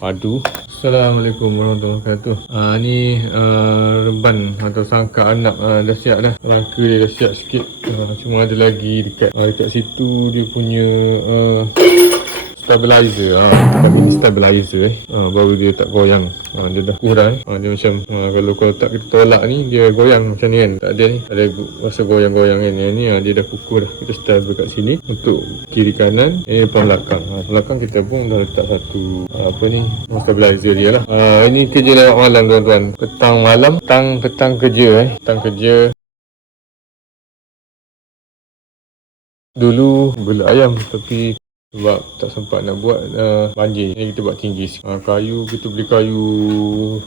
padu. Assalamualaikum warahmatullahi wabarakatuh. Ni reban atau sangka anak dah siap dah. Rangka dia dah siap sikit. Cuma ada lagi dekat situ dia punya stabilizer. Tapi ni stabilizer baru dia tak goyang. Dia dah kurang. Dia macam kalau tak kita tolak ni dia goyang macam ni kan. Tak ada ni. Ada rasa goyang-goyang kan. Yang ni dia dah kukuh dah. Kita start dekat sini untuk kiri kanan. Ini depan belakang. Belakang kita pun dah letak satu stabilizer dia lah. Ini kerja lewat malam tuan-tuan. Petang malam. Petang kerja Petang kerja. Dulu bela ayam tapi sebab tak sempat nak buat banjir, ni kita buat tinggi. Kayu, kita beli kayu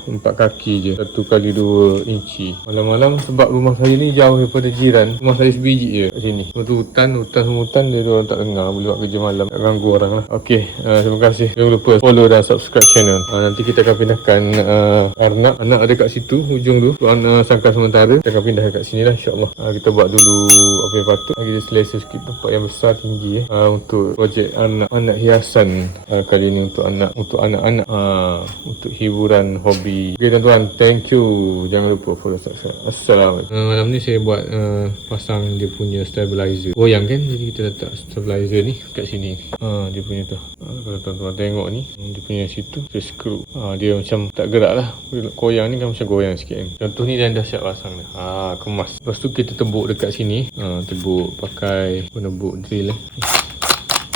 4 kaki je, 1 kali 2 inci. Malam-malam sebab rumah saya ni jauh daripada jiran, rumah saya sebiji je kat sini. Lepas tu hutan dia orang tak dengar, boleh buat kerja malam, tak ganggu orang lah. Okey, terima kasih. Jangan lupa follow dan subscribe channel. Nanti kita akan pindahkan anak ada kat situ hujung tu, sangka sementara kita akan pindah kat sini lah, insyaAllah. Kita buat dulu apa yang patut. Kita selesa sikit tempat yang besar tinggi untuk projek anak hiasan kali ni, untuk anak-anak, untuk hiburan, hobi. Okay tuan-tuan, thank you. Jangan lupa follow subscribe. Assalamualaikum. Malam ni saya buat pasang dia punya stabilizer. Goyang kan, jadi kita letak stabilizer ni kat sini. Dia punya tu, kalau tuan-tuan tengok ni, dia punya situ dia screw. Dia macam tak gerak lah. Goyang ni kan macam goyang sikit kan. Contoh ni dah siap pasang dah. Kemas. Lepas tu kita tebuk dekat sini. Tebuk pakai penebuk drill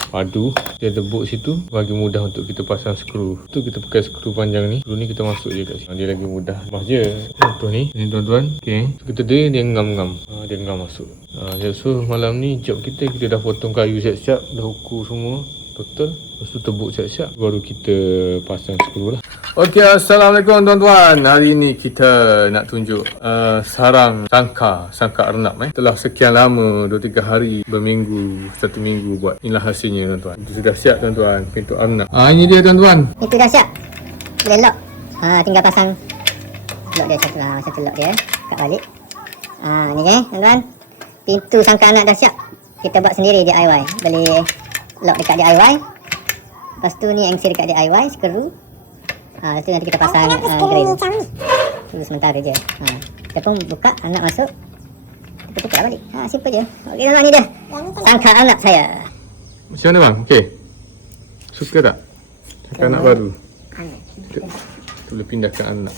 padu. Dia tebuk situ bagi mudah untuk kita pasang skru. Tu kita pakai skru panjang ni. Skru ni kita masuk je kat sini. Dia lagi mudah. Lepas je contoh ni tuan-tuan. Okey. Kita dia ngam-ngam. Dia ngam masuk. So malam ni job kita dah potong kayu siap-siap, dah ukur semua total. Lepas tu tebuk siap-siap, baru kita pasang skru lah. Okey, Assalamualaikum tuan-tuan. Hari ni kita nak tunjuk sarang sangka arnab. Telah sekian lama, 2-3 hari, berminggu, 1 minggu buat. Inilah hasilnya tuan-tuan. Itu sudah siap tuan-tuan, pintu arnab. Ini dia tuan-tuan. Itu dah siap. Boleh lock. Tinggal pasang lock dia satu. Satu lock dia kat balik. Ni je tuan-tuan. Pintu sangka anak dah siap. Kita buat sendiri DIY. Boleh lock dekat DIY. Lepas tu ni angsir dekat DIY, skru. Lepas tu nanti kita pasang grill. Tunggu sementara je. Kita pun buka, anak masuk. Kita buka balik. Simple je. Okey tuan-tuan, ni dia sangka anak saya. Macam mana bang? Okey. Suka tak? Sangka anak baru. Kita boleh pindahkan anak.